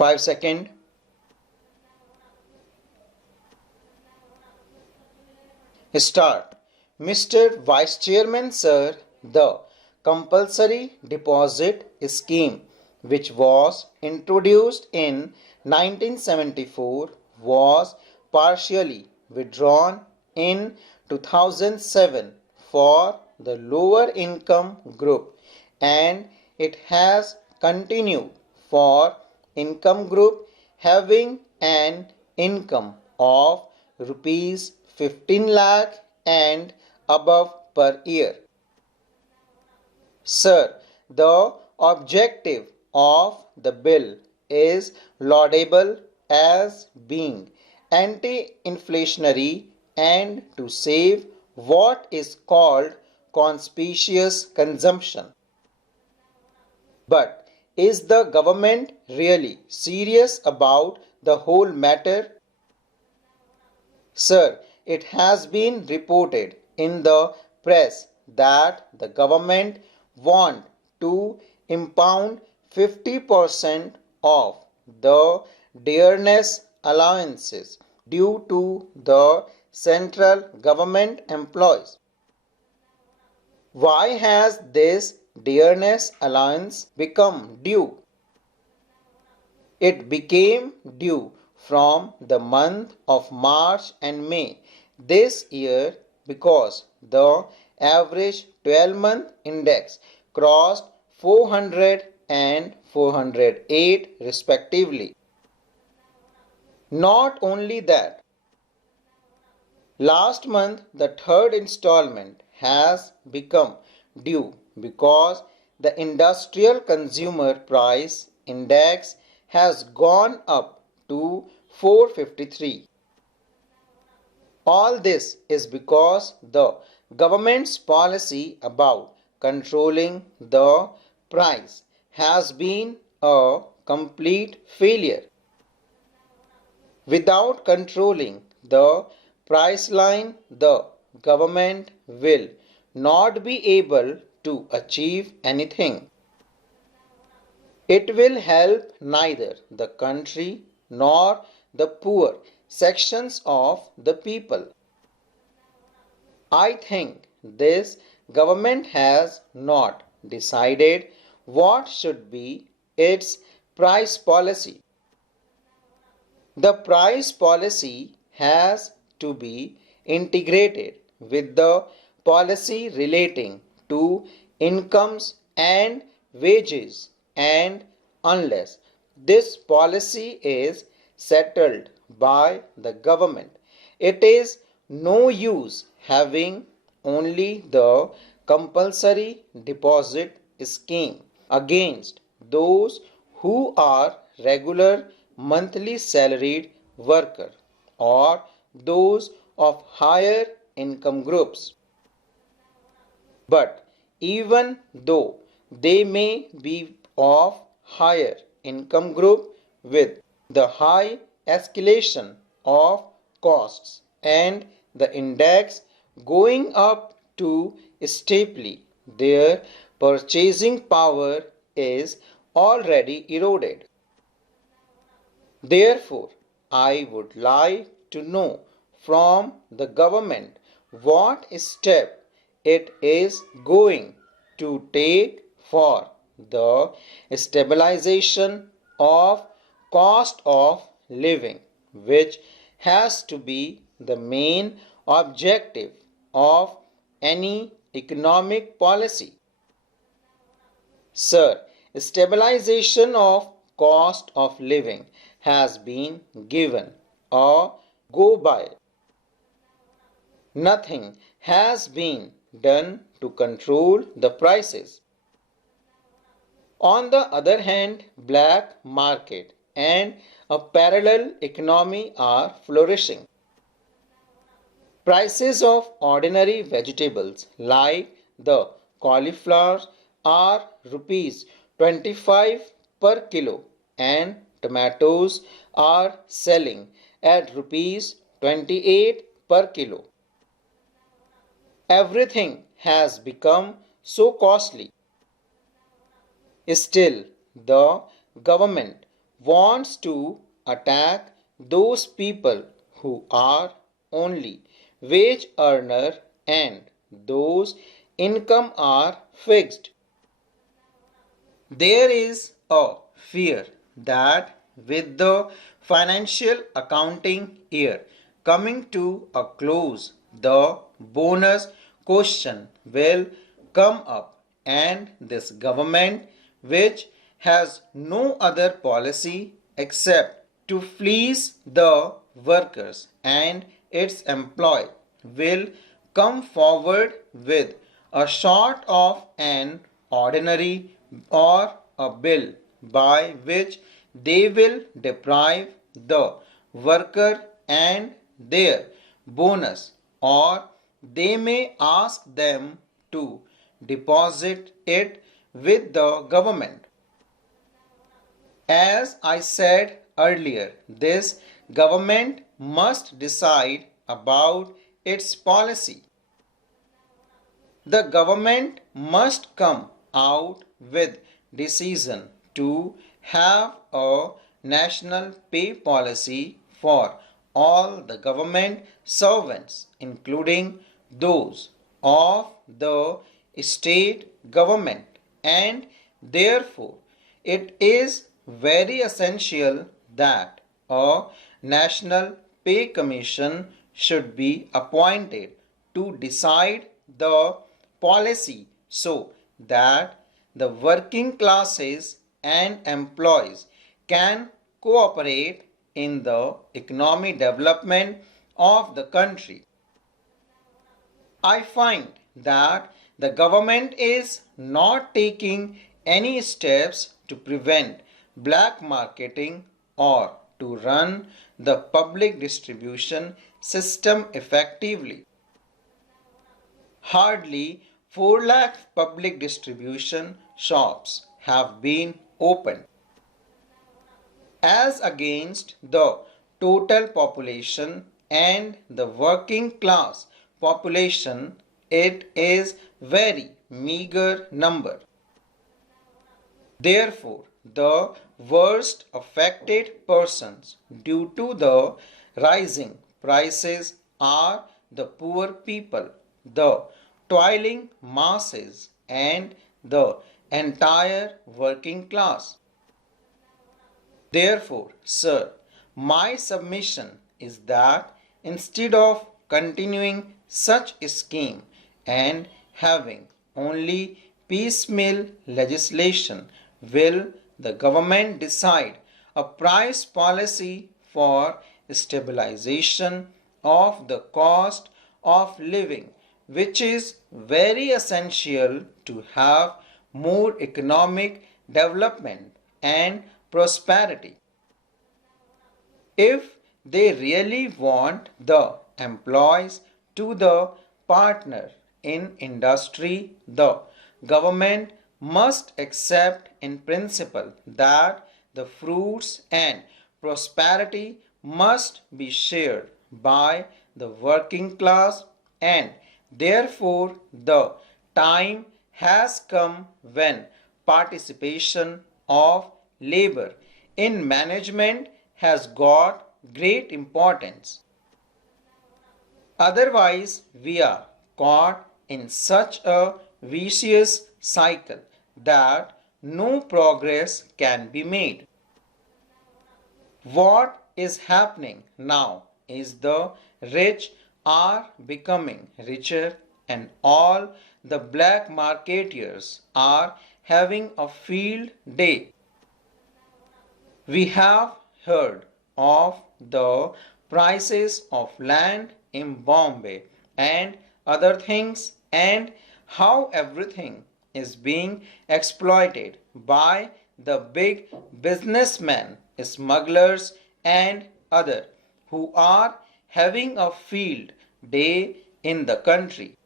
5 seconds. Start. Mr. Vice Chairman, sir, the compulsory deposit scheme, which was introduced in 1974, was partially withdrawn in 2007 for the lower income group, and it has continued for income group having an income of rupees 15 lakh and above per year. Sir, the objective of the bill is laudable as being anti-inflationary and to save what is called conspicuous consumption. But is the government really serious about the whole matter? Sir, it has been reported in the press that the government want to impound 50% of the dearness allowances due to the central government employees. Why has this dearness allowance become due? It became due from the month of March and May this year because the average 12-month index crossed 400 and 408 respectively. Not only that, last month the third installment has become due because the industrial consumer price index has gone up to 453. All this is because the government's policy about controlling the price has been a complete failure. Without controlling the price line, the government will not be able to achieve anything. It will help neither the country nor the poor sections of the people. I think this government has not decided what should be its price policy. The price policy has to be integrated with the policy relating to incomes and wages, and unless this policy is settled by the government, it is no use having only the compulsory deposit scheme against those who are regular monthly salaried worker or those of higher income groups. But even though they may be of higher income group, with the high escalation of costs and the index going up too steeply, their purchasing power is already eroded. Therefore, I would like to know from the government what step it is going to take for the stabilization of cost of living, which has to be the main objective of any economic policy. Sir, stabilization of cost of living has been given a go by. Nothing has been done to control the prices. On the other hand, black market and a parallel economy are flourishing. Prices of ordinary vegetables like the cauliflower are rupees 25 per kilo and tomatoes are selling at rupees 28 per kilo. Everything has become so costly. Still, the government wants to attack those people who are only wage earner and those income are fixed. There is a fear that with the financial accounting year coming to a close, the bonus question will come up, and this government, which has no other policy except to fleece the workers and its employee, will come forward with a sort of an ordinary or a bill by which they will deprive the worker and their bonus, or they may ask them to deposit it with the government. As I said earlier, this government must decide about its policy. The government must come out with decision to have a national pay policy for all the government servants, including those of the state government, and therefore it is very essential that a national pay commission should be appointed to decide the policy so that the working classes and employees can cooperate in the economic development of the country. I find that the government is not taking any steps to prevent black marketing or to run the public distribution system effectively. Hardly 4 lakh public distribution shops have been opened. As against the total population and the working class population, it is very meager number. Therefore, the worst affected persons due to the rising prices are the poor people, the toiling masses, and the entire working class. Therefore, sir, my submission is that instead of continuing such a scheme and having only piecemeal legislation, will the government decide a price policy for stabilization of the cost of living, which is very essential to have more economic development and prosperity. If they really want the employees to the partner in industry, the government must accept in principle that the fruits and prosperity must be shared by the working class, and therefore the time has come when participation of labor in management has got great importance. Otherwise, we are caught in such a vicious cycle that no progress can be made. What is happening now is the rich are becoming richer and all the black marketeers are having a field day. We have heard of the prices of land in Bombay and other things, and how everything is being exploited by the big businessmen, smugglers, and other who are having a field day in the country.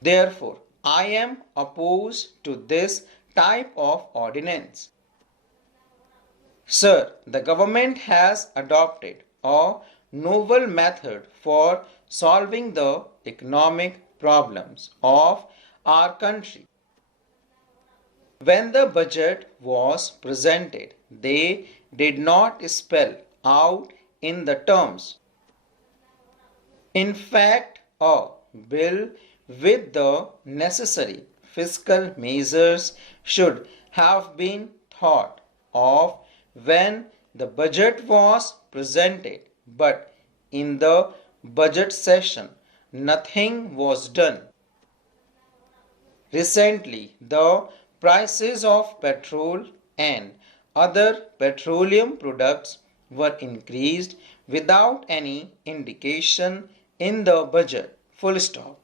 Therefore, I am opposed to this type of ordinance. Sir, the government has adopted a novel method for solving the economic problems of our country. When the budget was presented, they did not spell out in the terms. In fact, a bill with the necessary fiscal measures should have been thought of when the budget was presented, but in the budget session, nothing was done. Recently, the prices of petrol and other petroleum products were increased without any indication in the budget. Full stop.